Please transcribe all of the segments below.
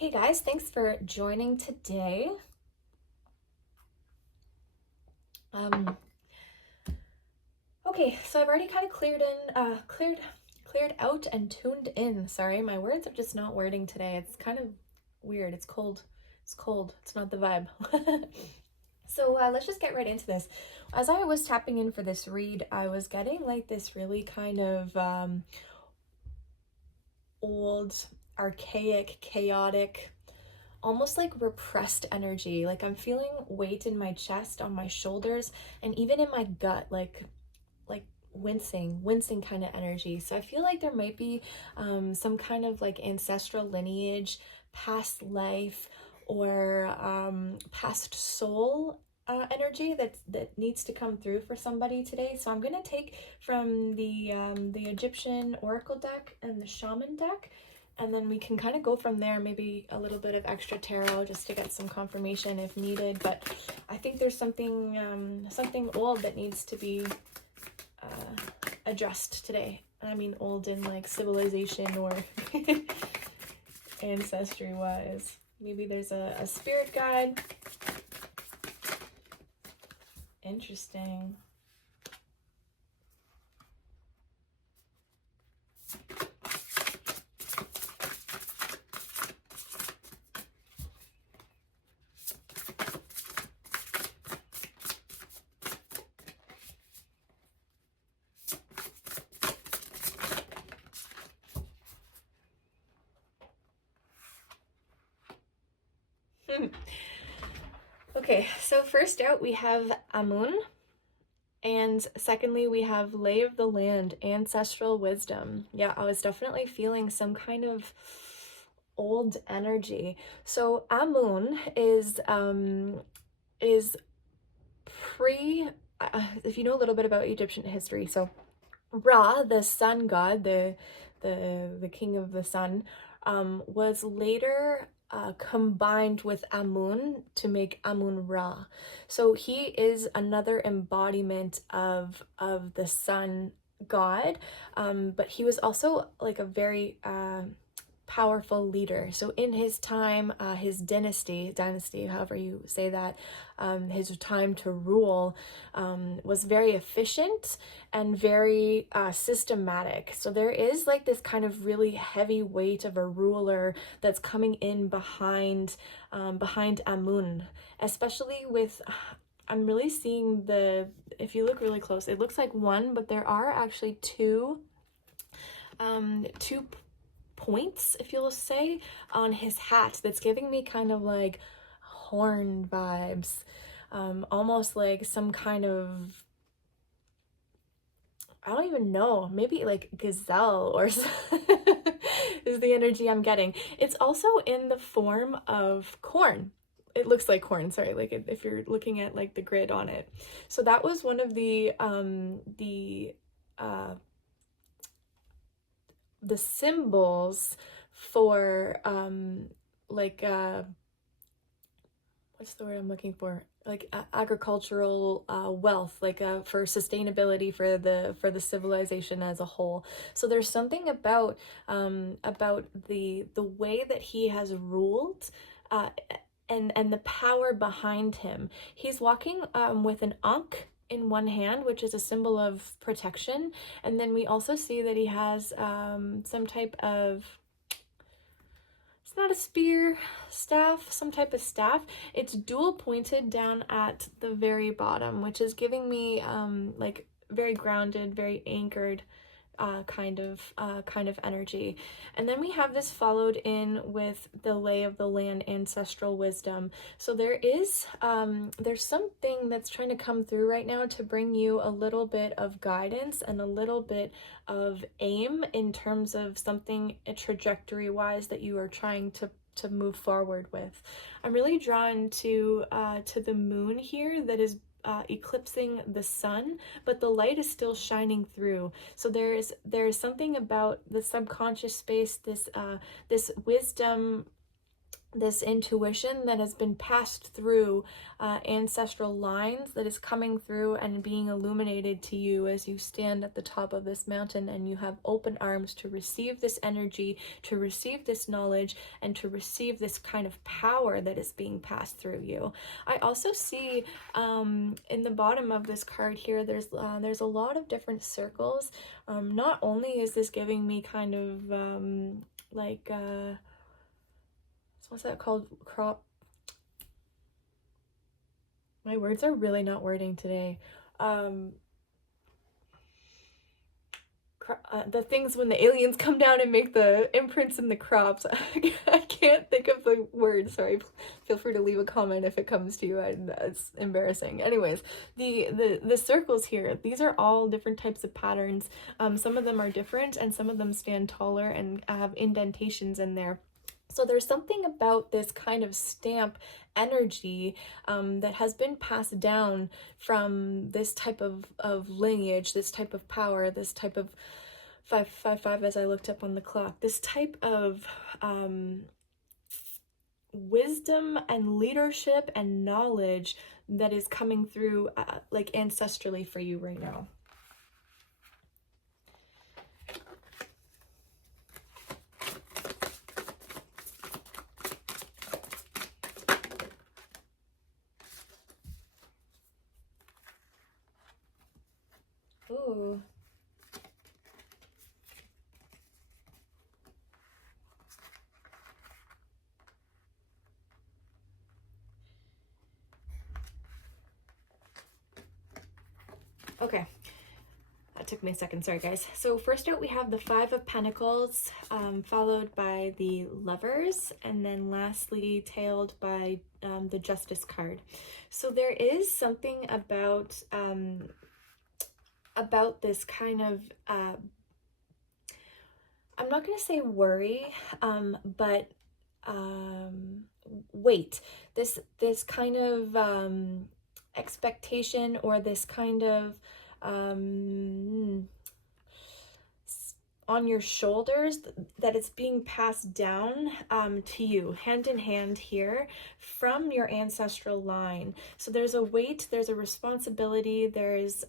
Hey guys, thanks for joining today. Um, okay, so I've already kind of cleared out and tuned in. Sorry, my words are just not wording today. It's kind of weird. It's cold. It's cold. It's not the vibe. So let's just get right into this. As I was tapping in for this read, I was getting like this really kind of old, archaic, chaotic, almost like repressed energy. Like I'm feeling weight in my chest, on my shoulders, and even in my gut, like wincing kind of energy. So I feel like there might be some kind of like ancestral lineage, past life, or past soul energy that needs to come through for somebody today. So I'm gonna take from the Egyptian oracle deck and the shaman deck, and then we can kind of go from there, maybe a little bit of extra tarot just to get some confirmation if needed. But I think there's something old that needs to be addressed today. I mean old in like civilization or ancestry wise. Maybe there's a spirit guide. Interesting. Okay, so first out we have Amun, and secondly we have Lay of the Land, Ancestral Wisdom. Yeah, I was definitely feeling some kind of old energy. So Amun is pre if you know a little bit about Egyptian history. So Ra, the sun god, the king of the sun, was later combined with Amun to make Amun-Ra. So he is another embodiment of the sun god, but he was also like a very powerful leader. So in his time, his dynasty, however you say that, his time to rule was very efficient and very systematic. So there is like this kind of really heavy weight of a ruler that's coming in behind Amun, especially with I'm really seeing if you look really close, it looks like one, but there are actually two points, if you'll say, on his hat that's giving me kind of like horn vibes, almost like some kind of, I don't even know, maybe like gazelle or is the energy I'm getting. It's also in the form of corn. It looks like corn, sorry, like if you're looking at like the grid on it. So that was one of the symbols for like what's the word I'm looking for, like agricultural wealth, like for sustainability for the civilization as a whole. So there's something about the way that he has ruled, and the power behind him. He's walking with an ankh in one hand, which is a symbol of protection, and then we also see that he has some type of, it's not a spear, staff, some type of staff. It's dual pointed down at the very bottom, which is giving me like very grounded, very anchored kind of energy. And then we have this followed in with the Lay of the Land, Ancestral Wisdom. So there is there's something that's trying to come through right now to bring you a little bit of guidance and a little bit of aim in terms of something trajectory wise that you are trying to move forward with. I'm really drawn to the moon here that is eclipsing the sun, but the light is still shining through. So there's something about the subconscious space, this wisdom this intuition that has been passed through ancestral lines, that is coming through and being illuminated to you as you stand at the top of this mountain, and you have open arms to receive this energy, to receive this knowledge, and to receive this kind of power that is being passed through you. I also see in the bottom of this card here, there's a lot of different circles. Not only is this giving me kind of what's that called? My words are really not wording today. The things when the aliens come down and make the imprints in the crops. I can't think of the word. Sorry. Feel free to leave a comment if it comes to you. It's embarrassing. Anyways, the circles here, these are all different types of patterns. Some of them are different, and some of them stand taller and have indentations in there. So there's something about this kind of stamp energy that has been passed down from this type of lineage, this type of power, this type of 555 as I looked up on the clock, this type of wisdom and leadership and knowledge that is coming through like ancestrally for you right now. Ooh. Okay, that took me a second, sorry guys. So first out we have the Five of Pentacles, followed by the Lovers, and then lastly tailed by the Justice card. So there is something about this kind of I'm not going to say worry, but weight, this kind of expectation, or this kind of on your shoulders, that it's being passed down to you hand in hand here from your ancestral line. So there's a weight, there's a responsibility, there's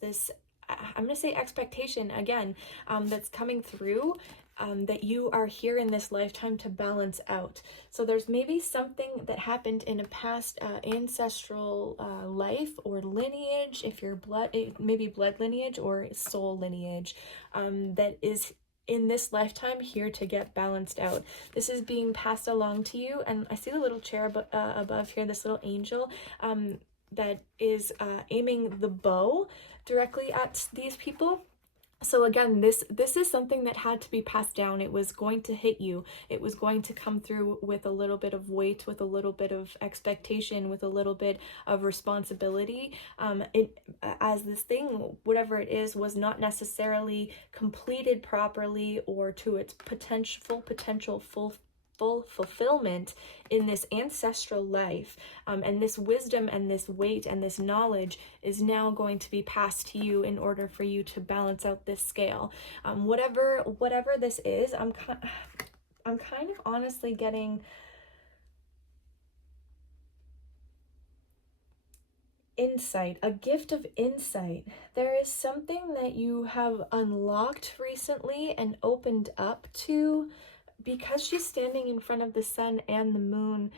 this I'm going to say expectation again, that's coming through, that you are here in this lifetime to balance out. So there's maybe something that happened in a past ancestral life or lineage, if you're maybe blood lineage or soul lineage, that is in this lifetime here to get balanced out. This is being passed along to you, and I see the little chair above here, this little angel that is aiming the bow directly at these people. So again, this is something that had to be passed down. It was going to hit you. It was going to come through with a little bit of weight, with a little bit of expectation, with a little bit of responsibility. As this thing, whatever it is, was not necessarily completed properly or to its potential full fulfillment in this ancestral life, and this wisdom and this weight and this knowledge is now going to be passed to you in order for you to balance out this scale. Whatever this is, I'm kind of honestly getting insight, a gift of insight. There is something that you have unlocked recently and opened up to. Because she's standing in front of the sun and the moon,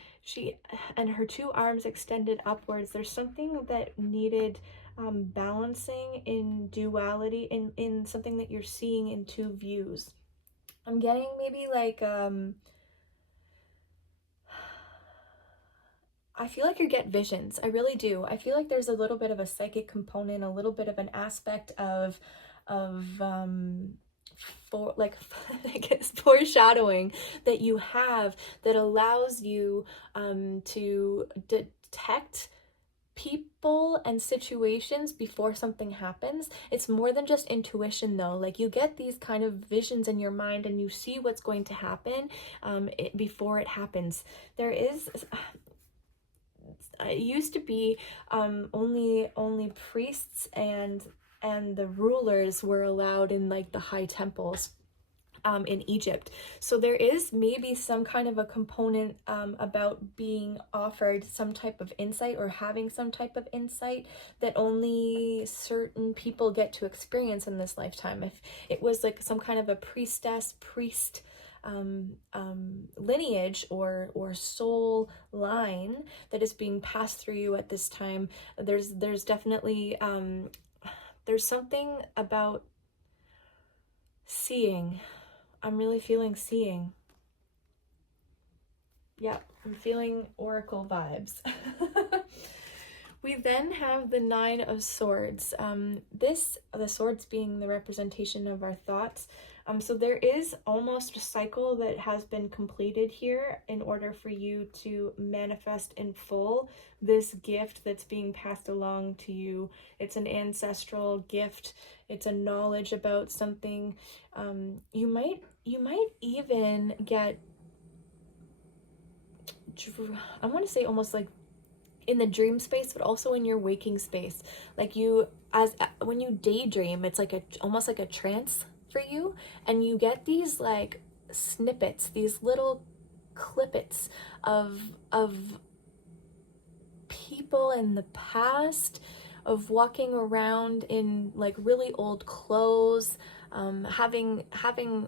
and her two arms extended upwards, there's something that needed balancing in duality, in something that you're seeing in two views. I'm getting maybe like I feel like you get visions. I really do. I feel like there's a little bit of a psychic component, a little bit of an aspect of for like I guess foreshadowing that you have, that allows you to detect people and situations before something happens. It's more than just intuition though. Like you get these kind of visions in your mind and you see what's going to happen before it happens. There is it used to be only priests and the rulers were allowed in like the high temples. in Egypt. So there is maybe some kind of a component about being offered some type of insight or having some type of insight that only certain people get to experience in this lifetime. If it was like some kind of a priest lineage or soul line that is being passed through you at this time, there's definitely there's something about seeing. I'm really feeling seeing. Yeah, I'm feeling oracle vibes. We then have the Nine of Swords. The swords being the representation of our thoughts. So there is almost a cycle that has been completed here in order for you to manifest in full this gift that's being passed along to you. It's an ancestral gift. It's a knowledge about something. You might even get, I want to say almost like in the dream space, but also in your waking space. Like when you daydream, it's like almost like a trance for you, and you get these like snippets, these little clippets of people in the past, of walking around in like really old clothes, having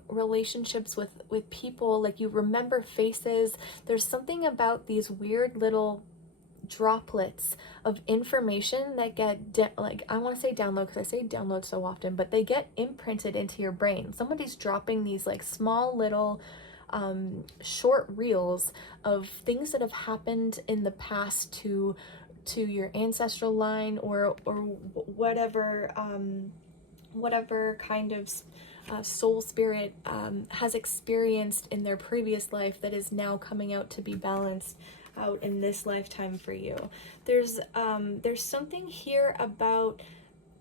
relationships with people, like you remember faces. There's something about these weird little droplets of information that get like, I want to say download because I say download so often, but they get imprinted into your brain. Somebody's dropping these like small little short reels of things that have happened in the past to your ancestral line, or whatever kind of soul spirit has experienced in their previous life that is now coming out to be balanced out in this lifetime for you. There's something here about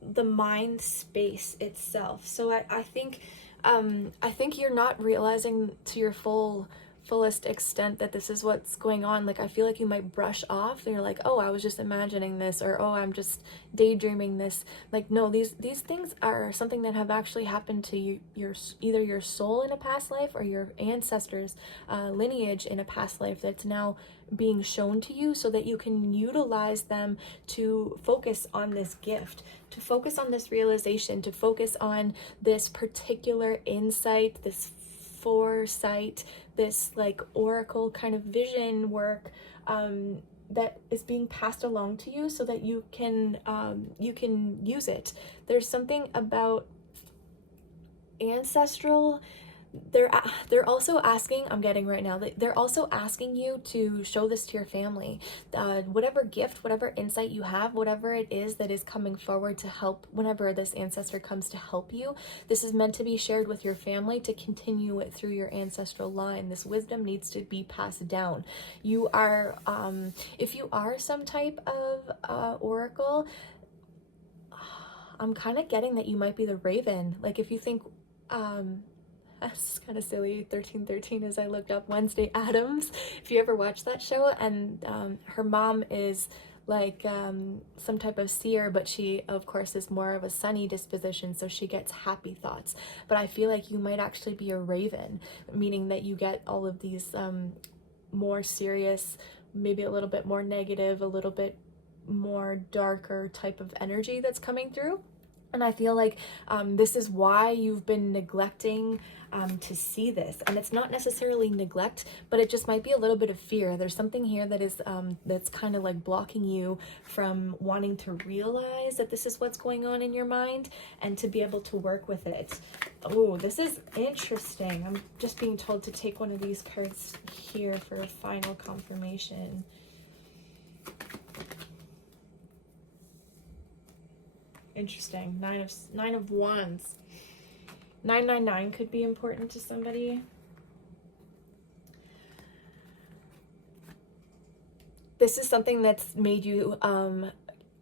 the mind space itself. So I think you're not realizing to your fullest extent that this is what's going on. Like, I feel like you might brush off and you're like, oh, I was just imagining this, or oh, I'm just daydreaming this. Like, no, these things are something that have actually happened to you, either your soul in a past life or your ancestors lineage in a past life that's now being shown to you, so that you can utilize them to focus on this gift, to focus on this realization, to focus on this particular insight, this foresight, this like oracle kind of vision work that is being passed along to you, so that you can use it. There's something about ancestral. They're also asking, I'm getting right now, they're also asking you to show this to your family. Whatever gift, whatever insight you have, whatever it is that is coming forward to help, whenever this ancestor comes to help you, this is meant to be shared with your family to continue it through your ancestral line. This wisdom needs to be passed down. You are, if you are some type of oracle, I'm kind of getting that you might be the raven. Like, if you think, that's kind of silly, 1313, as I looked up Wednesday Addams, if you ever watch that show, and her mom is like some type of seer, but she of course is more of a sunny disposition, so she gets happy thoughts. But I feel like you might actually be a raven, meaning that you get all of these more serious, maybe a little bit more negative, a little bit more darker type of energy that's coming through. And I feel like this is why you've been neglecting to see this. And it's not necessarily neglect, but it just might be a little bit of fear. There's something here that is that's kind of like blocking you from wanting to realize that this is what's going on in your mind and to be able to work with it. Oh, this is interesting. I'm just being told to take one of these cards here for a final confirmation. Interesting. Nine of Wands. 999 could be important to somebody. This is something that's made you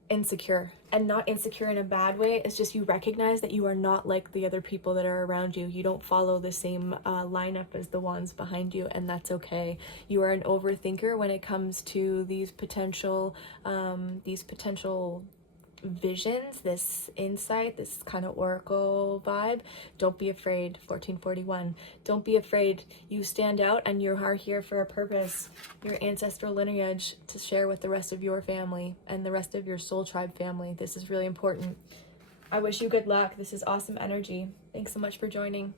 insecure, and not insecure in a bad way. It's just you recognize that you are not like the other people that are around you. You don't follow the same lineup as the ones behind you, and that's okay. You are an overthinker when it comes to these potential visions, this insight, this kind of oracle vibe, don't be afraid. 1441, don't be afraid. You stand out and you are here for a purpose, your ancestral lineage to share with the rest of your family and the rest of your soul tribe family. This is really important. I wish you good luck. This is awesome energy. Thanks so much for joining.